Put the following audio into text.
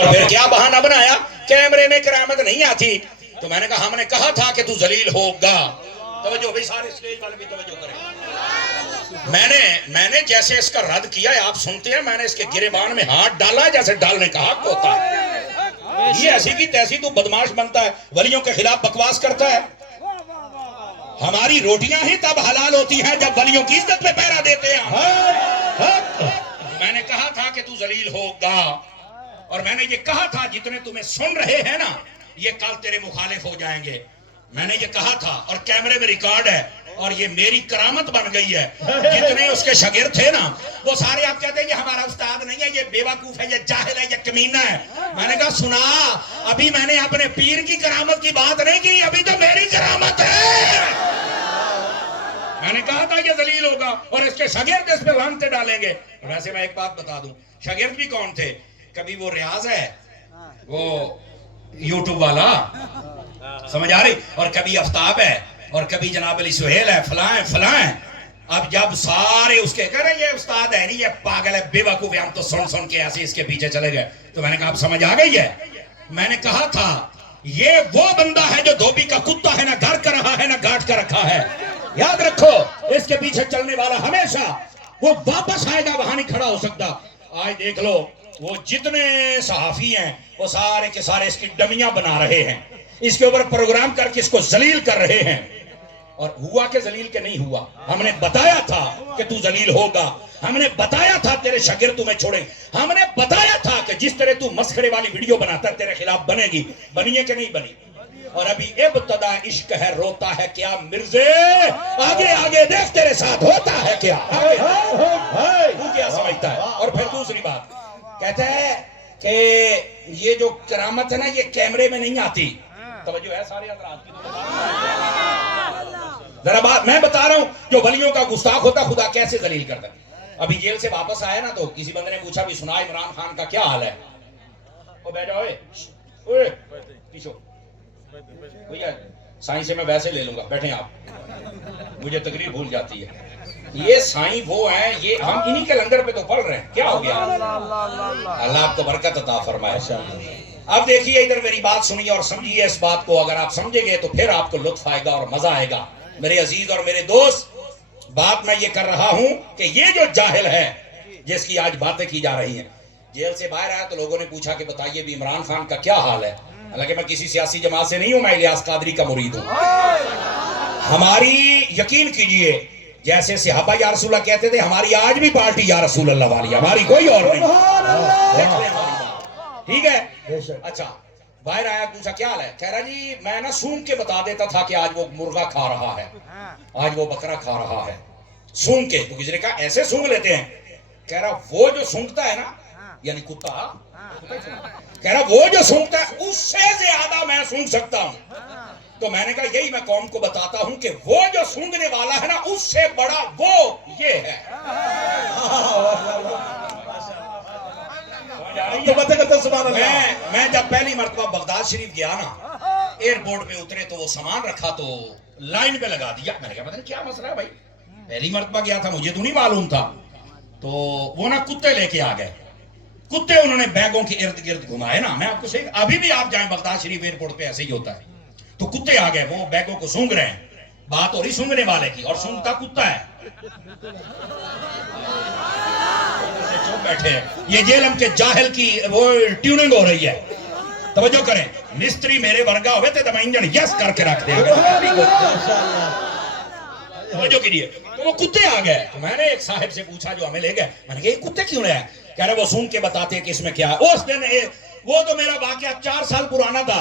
اور پھر کیا بہانہ بنایا؟ کیمرے میں کرامت نہیں آتی. تو میں نے کہا ہم نے کہا تھا کہ تو ذلیل ہوگا. توجہ بھئی، سارے اسٹیج والے بھی توجہ کریں. میں نے جیسے اس کا رد کیا ہے آپ سنتے ہیں، میں نے اس کے گریبان میں ہاتھ ڈالا جیسے ڈالنے کا حق ہوتا ہے. یہ ایسی کی تیسی تو بدماش بنتا ہے، ولیوں کے خلاف بکواس کرتا ہے. ہماری روٹیاں ہی تب حلال ہوتی ہیں جب ولیوں کی عزت پہ پیرا دیتے ہیں. میں نے کہا تھا کہ تو ذلیل ہوگا، اور میں نے یہ کہا تھا جتنے تمہیں سن رہے ہیں نا یہ کل تیرے مخالف ہو جائیں گے. میں نے یہ کہا تھا اور کیمرے میں ریکارڈ ہے، اور یہ میری کرامت بن گئی ہے. جتنے اس کے شاگرد تھے نا وہ سارے آپ کہتے ہیں یہ ہمارا استاد نہیں ہے، یہ بیوقوف ہے، یہ جاہل ہے، یہ کمینہ ہے. میں نے کہا سنا، ابھی میں نے اپنے پیر کی کرامت کی بات نہیں کی، ابھی تو میری کرامت ہے. میں نے کہا تھا یہ ذلیل ہوگا اور اس کے شاگرد اس پہ لعنتیں ڈالیں گے. ویسے میں ایک بات بتا دوں، شاگرد بھی کون تھے؟ کبھی وہ ریاض ہے، وہ یوٹیوب والا، سمجھ آ رہی، اور کبھی آفتاب ہے، اور کبھی جناب علی سہیل ہے، فلاں. اب جب سارے اس کے کہہ رہے ہیں یہ استاد ہے نہیں، یہ پاگل ہے، بے وقوف ہے، ہم تو سن کے ایسے اس کے پیچھے چلے گئے. تو میں نے کہا اب سمجھ آ گئی ہے. میں نے کہا تھا یہ وہ بندہ ہے جو دھوبی کا کتا ہے، نہ گھر کا رہا ہے نہ گھاٹ کا رکھا ہے. یاد رکھو، اس کے پیچھے چلنے والا ہمیشہ وہ واپس آئے گا، وہاں نہیں کھڑا ہو سکتا. آج دیکھ لو وہ جتنے صحافی ہیں وہ سارے کے سارے اس کی ڈمیاں بنا رہے ہیں، اس کے اوپر پروگرام کر کے اس کو ذلیل کر رہے ہیں. اور ہوا کہ ذلیل کے نہیں ہوا؟ ہم نے بتایا تھا کہ تو ذلیل ہوگا، ہم نے بتایا تھا تیرے شاگرد تمہیں چھوڑیں، ہم نے بتایا تھا کہ جس طرح تو مسخرے والی ویڈیو بناتا ہے تیرے خلاف بنے گی. بنی ہے کہ نہیں بنی؟ اور ابھی ابتدا عشق ہے روتا ہے کیا مرزے، آگے آگے دیکھ تیرے ساتھ ہوتا ہے کیا. تو کیا سمجھتا ہے؟ اور پھر دوسری بات کہتا ہے کہ یہ جو کرامت ہے نا یہ کیمرے میں نہیں آتی. توجہ ہے سارے حضرات کی؟ ذرا بات میں بتا رہا ہوں، جو ولیوں کا گستاخ ہوتا خدا کیسے ذلیل کرتا. ابھی جیل سے واپس آیا نا تو کسی بندے نے پوچھا بھی سنا عمران خان کا کیا حال ہے. وہ بیٹھ جاؤ، اوئے پیچھو بھیا سائیں سے میں ویسے لے لوں گا، بیٹھیں آپ، مجھے تقریر بھول جاتی ہے. یہ سائیں وہ ہیں، یہ ہم انہی کے لنگر پہ تو پڑھ رہے ہیں. کیا ہو گیا؟ اللہ آپ کو برکت عطا فرمائے. اب دیکھیے ادھر میری بات سنیے اور سمجھیے اس بات کو. اگر آپ سمجھیں گے تو پھر آپ کو لطف آئے گا اور مزہ آئے گا. میرے عزیز اور میرے دوست، بات میں یہ کر رہا ہوں کہ یہ جو جاہل ہے جس کی آج باتیں کی جا رہی ہیں، جیل سے باہر آیا تو لوگوں نے پوچھا کہ بتائیے بھی عمران خان کا کیا حال ہے. حالانکہ میں کسی سیاسی جماعت سے نہیں ہوں، میں الیاس قادری کا مرید ہوں. ہماری یقین کیجئے جیسے صحابہ یا رسول اللہ کہتے تھے، ہماری آج بھی پارٹی یا رسول اللہ والی، ہماری کوئی اور نہیں. دیکھ لیں ہماری بات، ٹھیک ہے؟ اچھا باہر آیا پوچھا کیا حال ہے، کہہ رہا جی میں نہ سونگ کے بتا دیتا تھا کہ آج وہ مرغا کھا رہا ہے، آج وہ بکرا کھا رہا ہے. سونگ کے. تو کسی نے کہا ایسے سونگ لیتے ہیں؟ کہہ رہا وہ جو سونگتا ہے نا، یعنی کتا، کہہ رہا وہ جو سونگتا ہے اس سے زیادہ میں سونگ سکتا ہوں. تو میں نے کہا یہی میں قوم کو بتاتا ہوں کہ وہ جو سونگنے والا ہے نا اس سے بڑا وہ یہ ہے. میں جب پہلی مرتبہ بغداد شریف گیا نا، ایئرپورٹ پہ اترے تو وہ سامان رکھا تو لائن پہ لگا دیا. میں نے کہا پتہ نہیں کیا مسئلہ ہے بھائی، پہلی مرتبہ گیا تھا مجھے تو نہیں معلوم تھا. تو وہ نا کتے لے کے آ گئے، کتے انہوں نے بیگوں کے ارد گرد گھمائے نا. میں آپ کو صحیح، ابھی بھی آپ جائیں بغداد شریف ایئرپورٹ پہ ایسے ہی ہوتا ہے. تو کتے آ گئے، وہ بیگوں کو سونگ رہے ہیں. بات ہو رہی سونگنے والے کی اور سونگتا کتا ہے. بیٹھے ہیں یہ جیلم کے جاہل کی وہ ٹیوننگ ہو رہی ہے. توجہ کریں، مستری میرے ورگا ہوئے تھے تو میں انجن یس کر کے رکھ دیں. توجہ کیجئے. تو وہ کتے آ گئے. تو میں نے ایک صاحب سے پوچھا جو ہمیں لے گئے، میں نے کہا یہ کتے کیوں رہے ہیں؟ کہہ رہے وہ سونگ کے بتاتے ہیں کہ اس میں کیا ہے. اس دن وہ تو میرا واقعہ 4 سال پرانا تھا.